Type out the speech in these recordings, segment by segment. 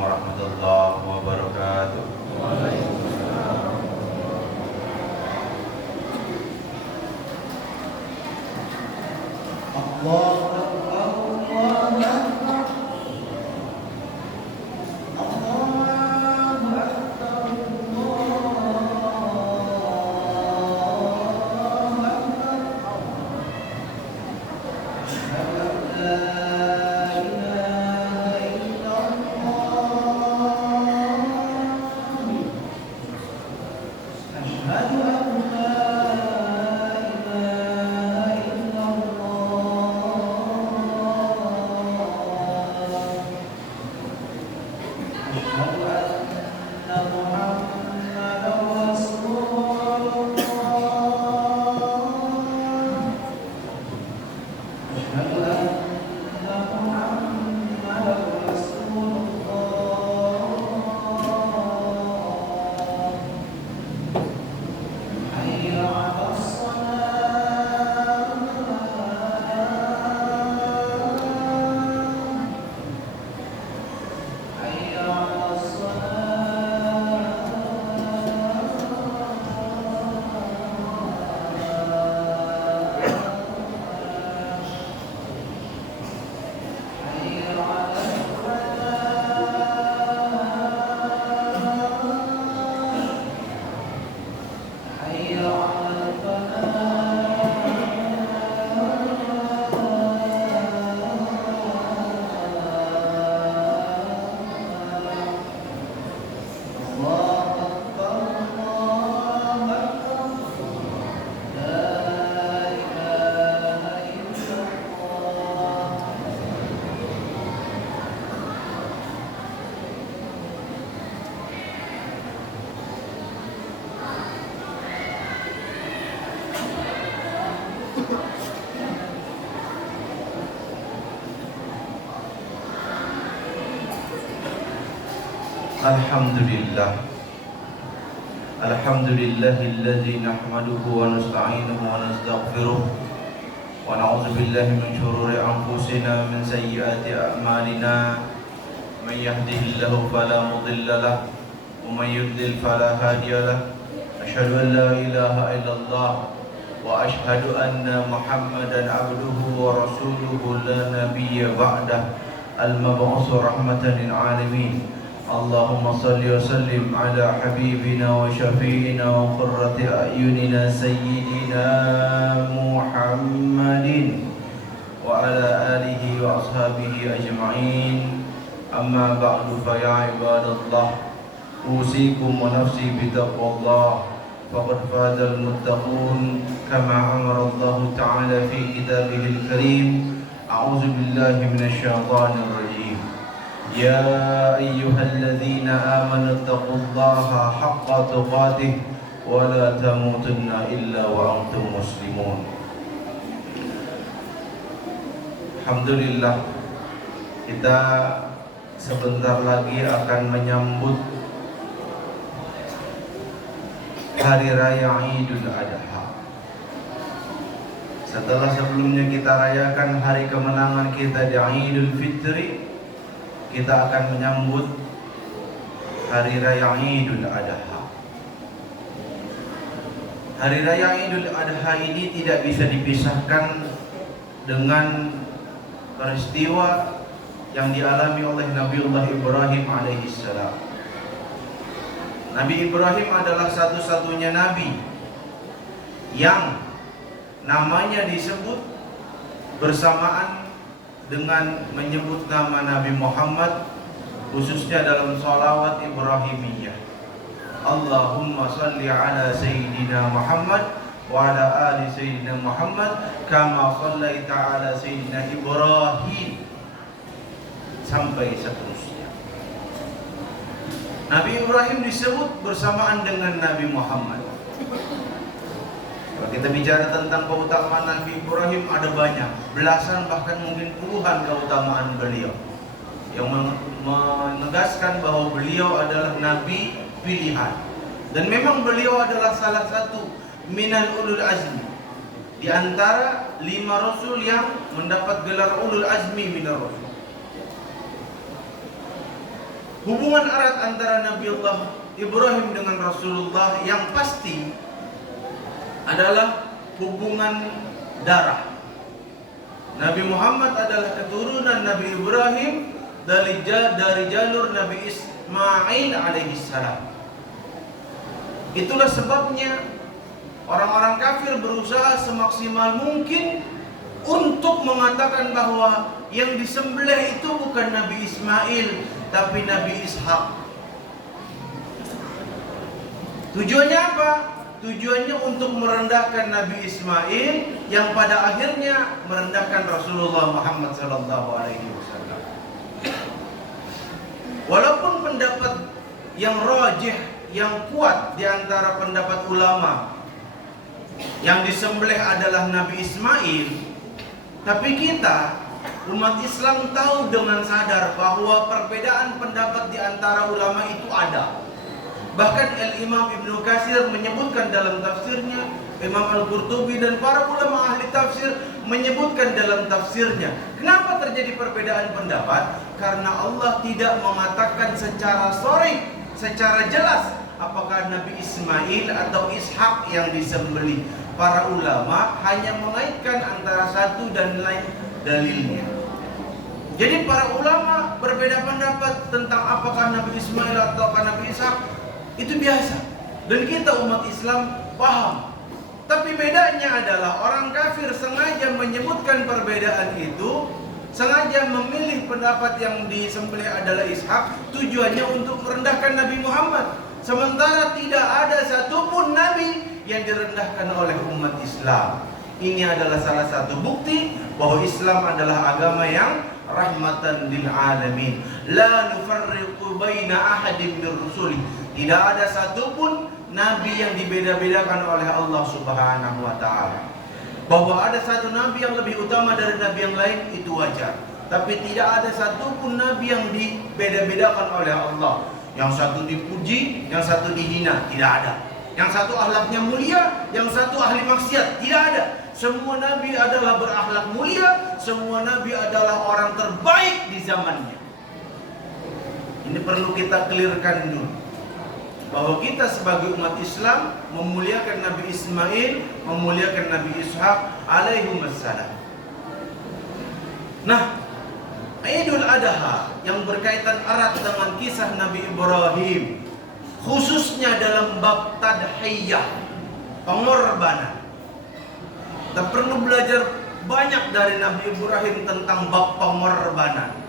warahmatullahi wabarakatuh. Allahu Akbar, Allahu Akbar. Alhamdulillah. Alhamdulillahilladzi nahmaduhu wa nasta'inuhu wa nastaghfiruh wa na'udzu billahi min shururi anfusina min sayyiati a'malina. May yahdihillahu fala mudilla lahu wa may yudlil fala hadiya lahu. Asyhadu an la ilaha illallah wa asyhadu anna Muhammadan 'abduhu wa rasuluhu la nabiyya ba'dah, al-mab'uts rahmatan lil 'alamin. Allahumma salli wa sallim ala habibina wa syafi'ina wa qurrati a'yunina sayyidina Muhammadin wa ala alihi wa ashabihi ajma'in. Amma ba'du, fa ya ibadallah, usikum wa nafsi bitaqwallah. Faqad fazal muttaqun kama amara Allah ta'ala fi kitabihil karim. A'udzu billahi minasy syaithanir rajim. Ya ayyuhalladzina amanu taqullaha haqqa tuqatih wa la tamutunna illa wa antum muslimun. Alhamdulillah, kita sebentar lagi akan menyambut Hari Raya Idul Adha. Setelah sebelumnya kita rayakan hari kemenangan kita di Idul Fitri, kita akan menyambut Hari Raya Idul Adha. Hari Raya Idul Adha ini tidak bisa dipisahkan dengan peristiwa yang dialami oleh Nabiullah Ibrahim alaihissalam. Nabi Ibrahim adalah satu-satunya nabi yang namanya disebut bersamaan dengan menyebut nama Nabi Muhammad, khususnya dalam sholawat Ibrahimiyah. Allahumma salli ala Sayyidina Muhammad wa ala ali Sayyidina Muhammad kama sallaita ala Sayyidina Ibrahim, sampai seterusnya. Nabi Ibrahim disebut bersamaan dengan Nabi Muhammad. Kalau kita bicara tentang keutamaan Nabi Ibrahim, ada banyak, belasan bahkan mungkin puluhan keutamaan beliau yang menegaskan bahwa beliau adalah nabi pilihan. Dan memang beliau adalah salah satu minal ulul azmi, di antara 5 rasul yang mendapat gelar ulul azmi minar rasul. Hubungan erat antara Nabiullah Ibrahim dengan Rasulullah yang pasti adalah hubungan darah. Nabi Muhammad adalah keturunan Nabi Ibrahim dari jalur Nabi Ismail alaihissalam. Itulah sebabnya orang-orang kafir berusaha semaksimal mungkin untuk mengatakan bahwa yang disembelih itu bukan Nabi Ismail tapi Nabi Ishak. Tujuannya apa? Tujuannya untuk merendahkan Nabi Ismail yang pada akhirnya merendahkan Rasulullah Muhammad SAW. Walaupun pendapat yang rajih, yang kuat di antara pendapat ulama yang disembelih adalah Nabi Ismail, tapi kita umat Islam tahu dengan sadar bahwa perbedaan pendapat di antara ulama itu ada. Bahkan Al-Imam Ibnu Katsir menyebutkan dalam tafsirnya, Imam Al-Qurtubi dan para ulama ahli tafsir menyebutkan dalam tafsirnya. Kenapa terjadi perbedaan pendapat? Karena Allah tidak mengatakan secara sharih, secara jelas apakah Nabi Ismail atau Ishak yang disembelih. Para ulama hanya mengaitkan antara satu dan lain dalilnya. Jadi para ulama berbeda pendapat tentang apakah Nabi Ismail atau Nabi Ishak, itu biasa. Dan kita umat Islam paham. Tapi bedanya adalah orang kafir sengaja menyebutkan perbedaan itu, sengaja memilih pendapat yang disembelih adalah Ishak, tujuannya untuk merendahkan Nabi Muhammad. Sementara tidak ada satupun Nabi yang direndahkan oleh umat Islam. Ini adalah salah satu bukti bahwa Islam adalah agama yang rahmatan lil alamin. La nufarriqu baina ahadin min rusuli. Tidak ada satupun nabi yang dibeda-bedakan oleh Allah Subhanahu wa taala. Bahwa ada satu nabi yang lebih utama dari nabi yang lain itu wajar. Tapi tidak ada satupun nabi yang dibeda-bedakan oleh Allah. Yang satu dipuji, yang satu dihina, tidak ada. Yang satu akhlaknya mulia, yang satu ahli maksiat, tidak ada. Semua nabi adalah berakhlak mulia, semua nabi adalah orang terbaik di zamannya. Ini perlu kita clearkan dulu, bahwa kita sebagai umat Islam memuliakan Nabi Ismail, memuliakan Nabi Ishak alaihimussalam. Nah, Idul Adha yang berkaitan erat dengan kisah Nabi Ibrahim, khususnya dalam bab tadhiyah, pengorbanan. Kita perlu belajar banyak dari Nabi Ibrahim tentang bab pengorbanan.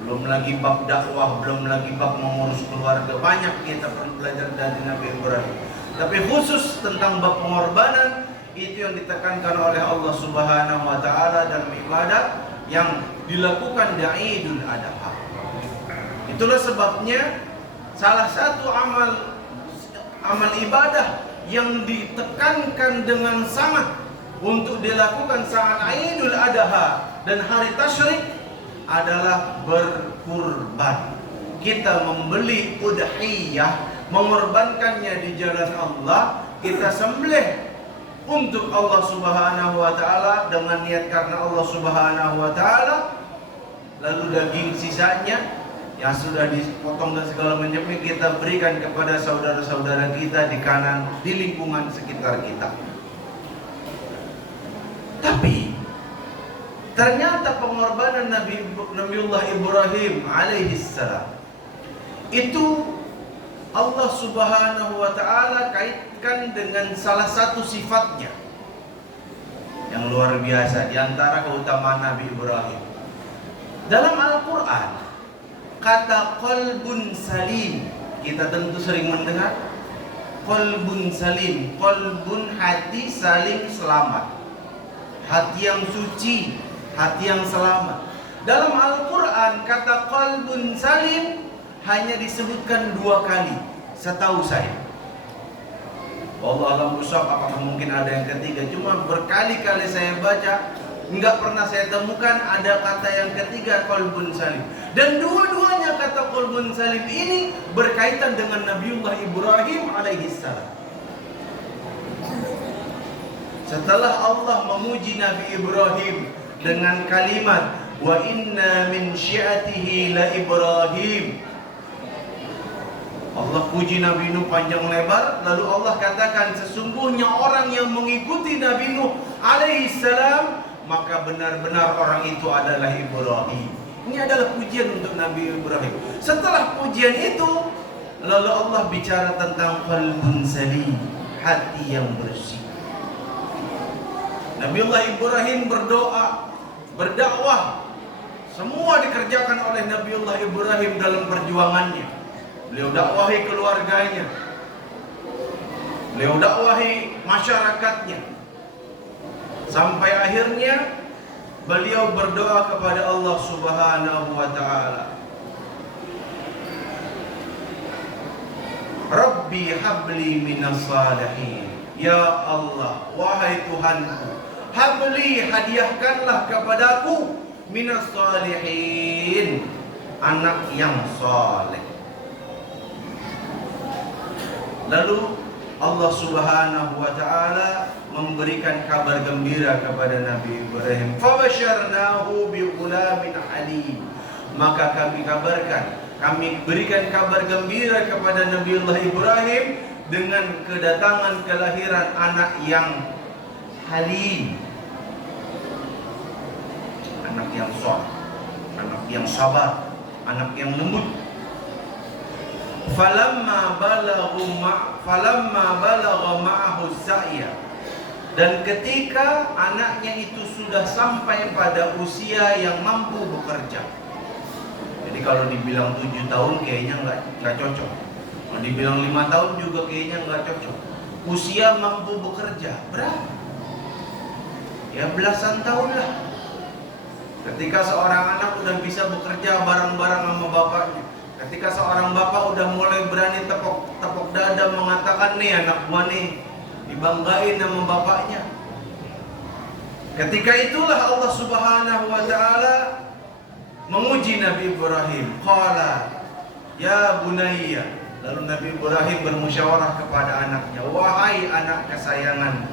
Belum lagi bab dakwah, belum lagi bab mengurus keluarga. Banyak kita perlu belajar dari Nabi Ibrahim. Tapi khusus tentang bab pengorbanan, itu yang ditekankan oleh Allah Subhanahu wa taala dalam ibadah yang dilakukan di Idul Adha. Itulah sebabnya salah satu amal ibadah yang ditekankan dengan sangat untuk dilakukan saat Idul Adha dan hari tasyrik adalah berkurban. Kita membeli udhiyah, mengorbankannya di jalan Allah, kita sembelih untuk Allah Subhanahu wa taala dengan niat karena Allah Subhanahu wa taala. Lalu daging sisanya yang sudah dipotong dan segala macamnya kita berikan kepada saudara-saudara kita di kanan, di lingkungan sekitar kita. Tapi ternyata pengorbanan Nabiullah Ibrahim alaihissalam itu Allah Subhanahu wa taala kaitkan dengan salah satu sifatnya yang luar biasa di antara keutamaan Nabi Ibrahim. Dalam Al-Qur'an kata qalbun salim, kita tentu sering mendengar qalbun salim, qalbun hati salim selamat. Hati yang suci, hati yang selamat. Dalam Al-Qur'an kata qalbun salim hanya disebutkan 2 kali, setahu saya. Wallahu a'lam bishawab, apakah mungkin ada yang ketiga? Cuma berkali-kali saya baca, enggak pernah saya temukan ada kata yang ketiga qalbun salim. Dan dua-duanya kata qalbun salim ini berkaitan dengan Nabiullah Ibrahim alaihissalam. Setelah Allah memuji Nabi Ibrahim dengan kalimat wa inna min syi'atihi la Ibrahim, Allah puji Nabi Nuh panjang lebar, lalu Allah katakan sesungguhnya orang yang mengikuti Nabi Nuh alaihissalam maka benar-benar orang itu adalah Ibrahim. Ini adalah pujian untuk Nabi Ibrahim. Setelah pujian itu, lalu Allah bicara tentang qalbun salim, hati yang bersih. Nabiullah Ibrahim berdoa, berdakwah. Semua dikerjakan oleh Nabiullah Ibrahim dalam perjuangannya. Beliau dakwahi keluarganya, beliau dakwahi masyarakatnya, sampai akhirnya beliau berdoa kepada Allah Subhanahu wa ta'ala, Rabbi habli minas salihin. Ya Allah, wahai Tuhanku, habli, hadiahkanlah kepadaku minas salihin, anak yang saleh. Lalu Allah Subhanahu wa ta'ala memberikan kabar gembira kepada Nabi Ibrahim. Fabasyarnahu bighulamin halim. Maka kami berikan kabar gembira kepada Nabiullah Ibrahim dengan kedatangan kelahiran anak yang halim, anak yang saleh, anak yang sabar, anak yang lembut. Falamma balagha ma'ahu sa'ya. Dan ketika anaknya itu sudah sampai pada usia yang mampu bekerja. Jadi kalau dibilang 7 tahun kayaknya nggak cocok. Kalau dibilang 5 tahun juga kayaknya nggak cocok. Usia mampu bekerja berapa? Ya belasan tahun lah. Ketika seorang anak udah bisa bekerja bareng-bareng sama bapaknya. Ketika seorang bapak udah mulai berani tepuk dada mengatakan, nih anak gua nih, dibanggain sama bapaknya. Ketika itulah Allah Subhanahu wa ta'ala menguji Nabi Ibrahim. Qala ya bunayya. Lalu Nabi Ibrahim bermusyawarah kepada anaknya, wahai anak kesayangan,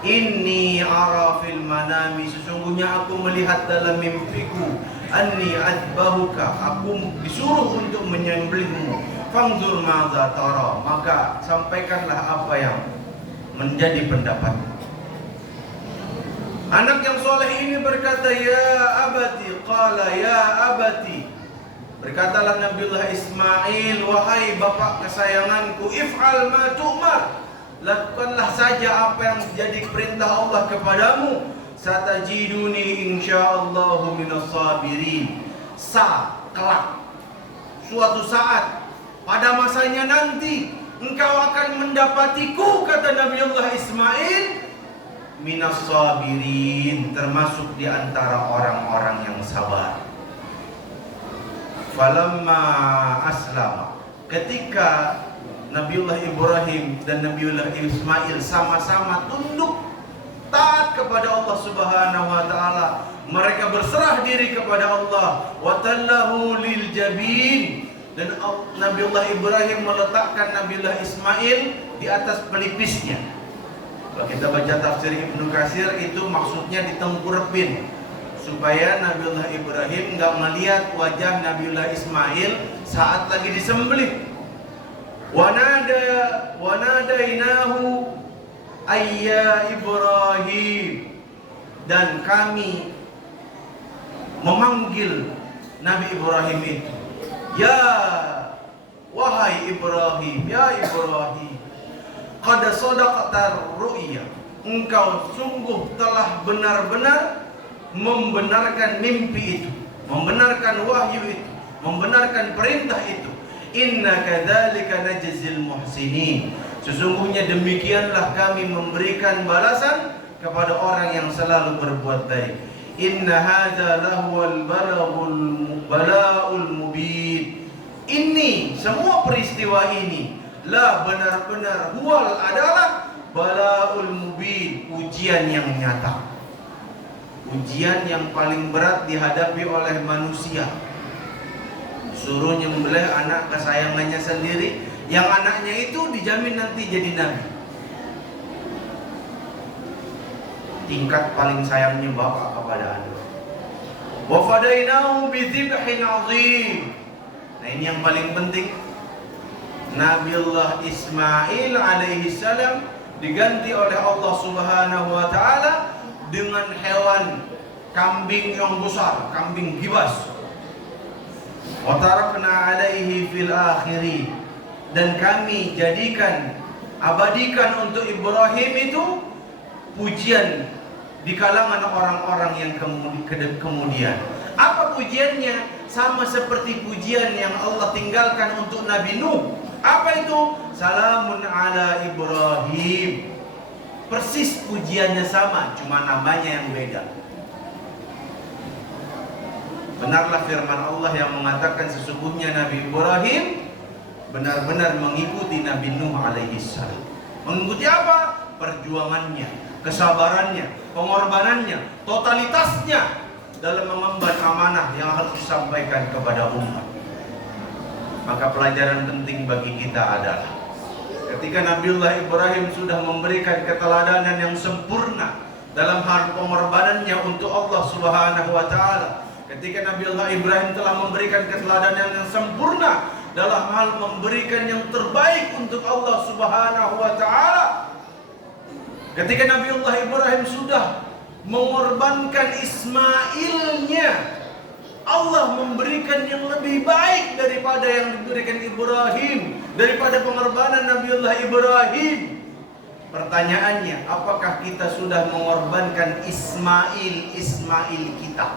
inni ara fil manami, sesungguhnya aku melihat dalam mimpiku, anni adbahuka, aku disuruh untuk menyembelihmu. Fangzur madza tara, maka sampaikanlah apa yang menjadi pendapat. Anak yang soleh ini berkata, ya abati. Qala ya abati. Berkatalah Nabiullah Ismail, wahai bapak kesayanganku, if'al ma tu'mar, lakukanlah saja apa yang jadi perintah Allah kepadamu. Satajiduni insyaallahu minas sabirin. Kelak, suatu saat, pada masanya nanti, engkau akan mendapatiku, kata Nabiullah Ismail, minas sabirin, termasuk di antara orang-orang yang sabar. Falamma aslama, ketika Nabiullah Ibrahim dan Nabiullah Ismail sama-sama tunduk taat kepada Allah Subhanahu wa ta'ala, mereka berserah diri kepada Allah, wa tallahu lil jabin, dan Nabiullah Ibrahim meletakkan Nabiullah Ismail di atas pelipisnya. Kalau kita baca tafsir Ibnu Katsir, itu maksudnya ditengkurepin supaya Nabiullah Ibrahim enggak melihat wajah Nabiullah Ismail saat lagi disembelih. Wa nadainahu ayya Ibrahim, dan kami memanggil Nabi Ibrahim itu, ya wahai Ibrahim, ya Ibrahim, qad sadaqta ru'ya, engkau sungguh telah benar-benar membenarkan mimpi itu, membenarkan wahyu itu, membenarkan perintah itu. Inna kadzalika najzil muhsinin, sesungguhnya demikianlah kami memberikan balasan kepada orang yang selalu berbuat baik. Inna hadza lahuwal bala'ul mubin. Ini semua peristiwa ini, la, benar-benar, huwal adalah bala'ul mubin, ujian yang nyata, ujian yang paling berat dihadapi oleh manusia. Suruh nyembelih anak kesayangannya sendiri, yang anaknya itu dijamin nanti jadi nabi. Tingkat paling sayangnya bapak kepada anak. Wa fadainahu bi dzibhin 'adzim. Nah, ini yang paling penting. Nabiullah Ismail alaihi salam diganti oleh Allah Subhanahu wa taala dengan hewan kambing yang besar, kambing gibas. Wa tarakna alaihi fil akhirin, dan kami abadikan untuk Ibrahim itu pujian di kalangan orang-orang yang kemudian. Apa pujiannya? Sama seperti pujian yang Allah tinggalkan untuk Nabi Nuh. Apa itu? Salamun ala Ibrahim. Persis pujiannya sama, cuma namanya yang beda. Benarlah firman Allah yang mengatakan sesungguhnya Nabi Ibrahim benar-benar mengikuti Nabi Nuh alaihi salam. Mengikuti apa? Perjuangannya, kesabarannya, pengorbanannya, totalitasnya dalam mengemban amanah yang harus disampaikan kepada umat. Maka pelajaran penting bagi kita adalah ketika Nabiullah Ibrahim sudah memberikan keteladanan yang sempurna dalam hal pengorbanannya untuk Allah Subhanahu wa taala, ketika Nabiullah Ibrahim telah memberikan keteladanan yang sempurna dalam hal memberikan yang terbaik untuk Allah Subhanahu wa taala, ketika Nabiullah Ibrahim sudah mengorbankan Ismailnya, Allah memberikan yang lebih baik daripada yang diberikan Ibrahim, daripada pengorbanan Nabiullah Ibrahim. Pertanyaannya, apakah kita sudah mengorbankan Ismail kita?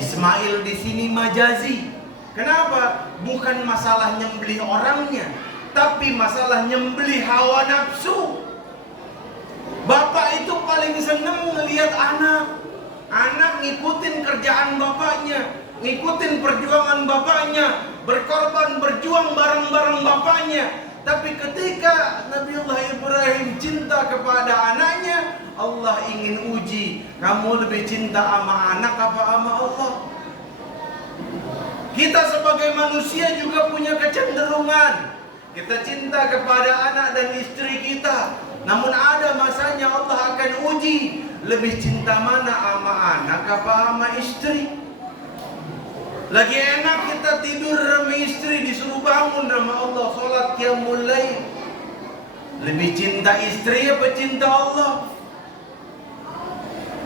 Ismail di sini majazi. Kenapa? Bukan masalah nyembelih orangnya, tapi masalah nyembelih hawa nafsu. Bapak itu paling senang melihat anak ngikutin kerjaan bapaknya, ngikutin perjuangan bapaknya, berkorban, berjuang bareng-bareng bapaknya. Tapi ketika Nabiullah Ibrahim cinta kepada anaknya, Allah ingin uji, kamu lebih cinta sama anak apa sama Allah? Kita sebagai manusia juga punya kecenderungan, kita cinta kepada anak dan istri kita. Namun ada masanya Allah akan uji, lebih cinta mana sama anak apa sama istri? Lagi enak kita tidur sama istri, disuruh bangun sama Allah salat qiyamul lail. Lebih cinta istri apa cinta Allah?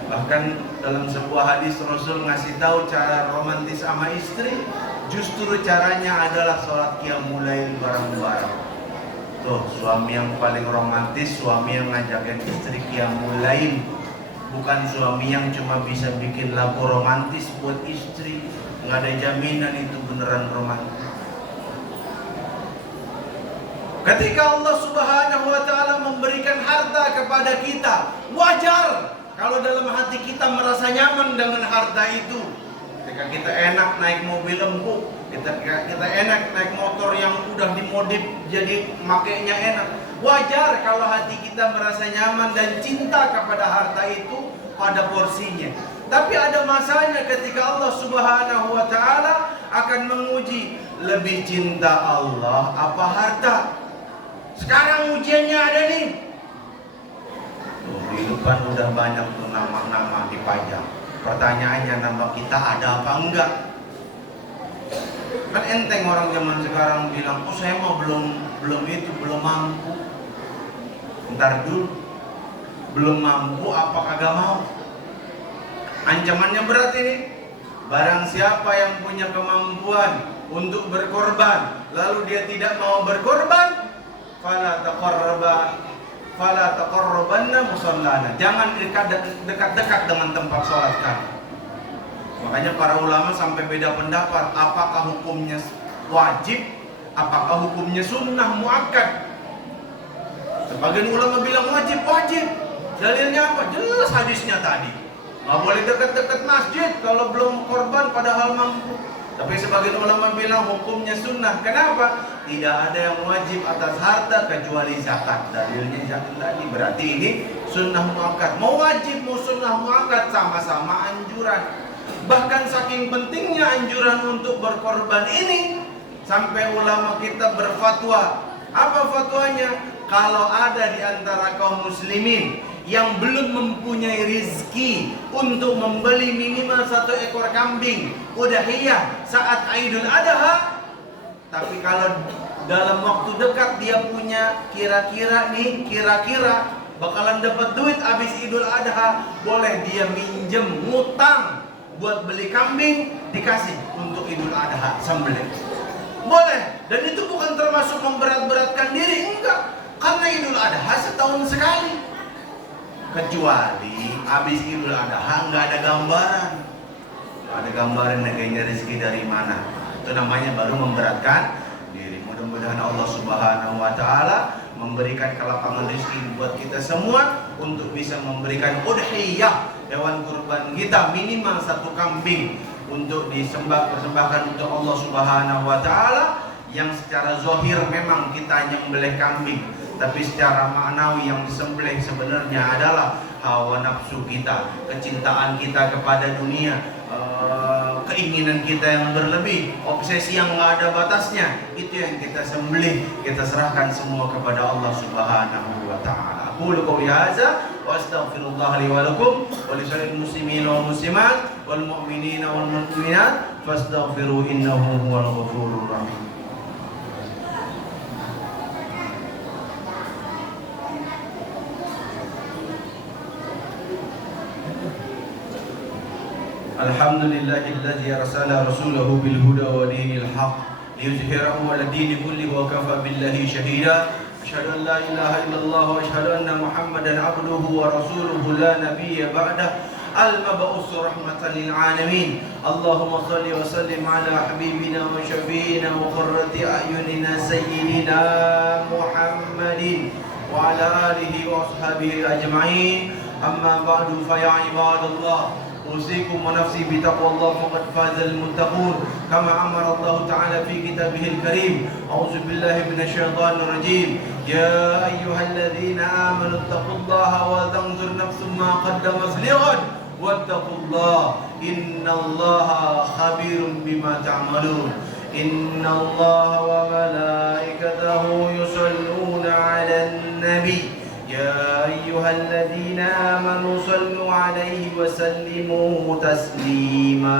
Bahkan dalam sebuah hadis Rasul ngasih tahu cara romantis sama istri, justru caranya adalah salat qiyamul lail bareng-bareng. Tuh, suami yang paling romantis, suami yang ngajakin istri qiyamul lail, bukan suami yang cuma bisa bikin lagu romantis buat istri. Nggak ada jaminan itu beneran romantis. Ketika Allah Subhanahu wa taala memberikan harta kepada kita, wajar kalau dalam hati kita merasa nyaman dengan harta itu. Ketika kita enak naik mobil empuk, kita enak naik motor yang udah dimodif jadi makainya enak, wajar kalau hati kita merasa nyaman dan cinta kepada harta itu pada porsinya. Tapi ada masanya ketika Allah Subhanahu wa taala akan menguji, lebih cinta Allah apa harta? Sekarang ujiannya ada nih. Tuh, di depan udah banyak tuh nama-nama dipajang. Pertanyaannya, nama kita ada apa enggak? Kan enteng orang zaman sekarang bilang, oh saya mau belum mampu. Ntar dulu, belum mampu apa kagak mau? Ancamannya berat ini. Barang siapa yang punya kemampuan untuk berkorban, lalu dia tidak mau berkorban, fala taqarrabanna musallana. Jangan dekat-dekat dengan tempat sholat kami. Makanya para ulama sampai beda pendapat, apakah hukumnya wajib, apakah hukumnya sunnah muakkad. Sebagian ulama bilang wajib. Dalilnya apa? Jelas hadisnya tadi. Nggak boleh dekat-dekat masjid kalau belum korban padahal mampu. Tapi sebagian ulama bilang hukumnya sunnah. Kenapa? Tidak ada yang wajib atas harta kecuali zakat. Dalilnya zakat tadi. Berarti ini sunnah muakkad. Mau wajib mau sunnah muakkad sama-sama anjuran. Bahkan saking pentingnya anjuran untuk berkorban ini, sampai ulama kita berfatwa. Apa fatwanya? Kalau ada di antara kaum muslimin yang belum mempunyai rizki untuk membeli minimal 1 ekor kambing udahiyah saat Idul Adha, Tapi kalau dalam waktu dekat dia punya kira-kira bakalan dapat duit habis Idul Adha, boleh dia minjem, ngutang buat beli kambing, dikasih untuk Idul Adha sembelih. Boleh, dan itu bukan termasuk memberat-beratkan diri, enggak. Karena Idul Adha setahun sekali. Kecuali habis Idul Adha nggak ada gambaran. Ada gambaran neganya rezeki dari mana. Itu namanya baru memberatkan diri. Mudah-mudahan Allah Subhanahu wa taala memberikan kelapangan rezeki buat kita semua untuk bisa memberikan udhiyah, hewan kurban kita minimal 1 kambing untuk persembahkan untuk Allah Subhanahu wa taala, yang secara zahir memang kita nyembelih kambing, tapi secara maknawi yang disembelih sebenarnya adalah hawa nafsu kita, kecintaan kita kepada dunia, keinginan kita yang berlebih, obsesi yang nggak ada batasnya, itu yang kita sembelih, kita serahkan semua kepada Allah Subhanahu wa taala. Aqulu qouli hadza wa astaghfirullah li wa lakum wa li sa'iril muslimin wal muslimat wal mu'minina wal mu'minat fastaghfiru innahu huwal ghafurur rahim. Alhamdulillahilladzi arsala rasulahu bil huda wa dinil haqq liyuzhirahu 'ala dini kullihi wa kafa billahi shahida. Asyhadu an la ilaha illallah wa asyhadu anna Muhammadan 'abduhu wa rasuluhu la nabiyya ba'dah. Al-mab'us rahmatan lil 'alamin. Allahumma shalli wa sallim 'ala habibina wa syafiina wa qurrati a'yunina sayyidina Muhammadin wa 'ala alihi wa ashabihi ajma'in. Amma ba'du, fa ya ibadallah, أوصيكم ونفسي بتقوى الله فقد فاز المتقون كما أمر الله تعالى في كتابه الكريم. أعوذ بالله من الشيطان الرجيم. يا أيها الذين آمنوا اتقوا الله ولتنظر نفس ما قدمت لغد واتقوا الله إن الله خبير بما تعملون. إن الله وملائكته يصلون على النبي يا أيها الذين آمنوا صلوا عليه وسلموا تسليما.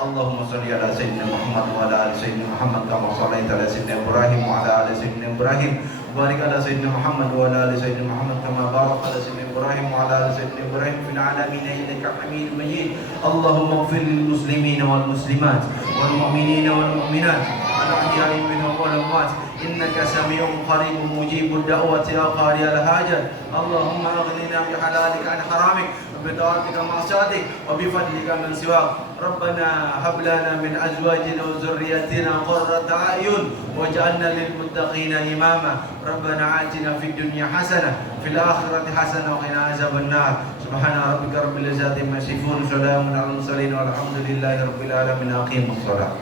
اللهم صل على سيدنا محمد وعلى آل سيدنا محمد كما صليت على سيدنا إبراهيم وعلى آل سيدنا إبراهيم. وبارك على سيدنا محمد وعلى آل سيدنا محمد كما باركت على سيدنا إبراهيم وعلى آل سيدنا إبراهيم في العالمين إنك حميد مجيد. اللهم اغفر للمسلمين والمسلمات والمؤمنين والمؤمنات الأحياء منهم والأموات إنك سميع قريب مجيب الدعوة يا قاضي الحاجة. اللهم أغننا بحلالك عن حرامك وبطاعتك معصيتك وبفضلك من سواك. ربنا هب لنا من أزواجنا وذرياتنا قرة أعين واجعلنا للمتقين إماما. ربنا آتنا في الدنيا حسنة في الآخرة حسنة وقنا عذاب النار. سبحان ربك رب العزة عما يصفون، سلام على المرسلين والحمد لله رب العالمين. أقيموا الصلاة.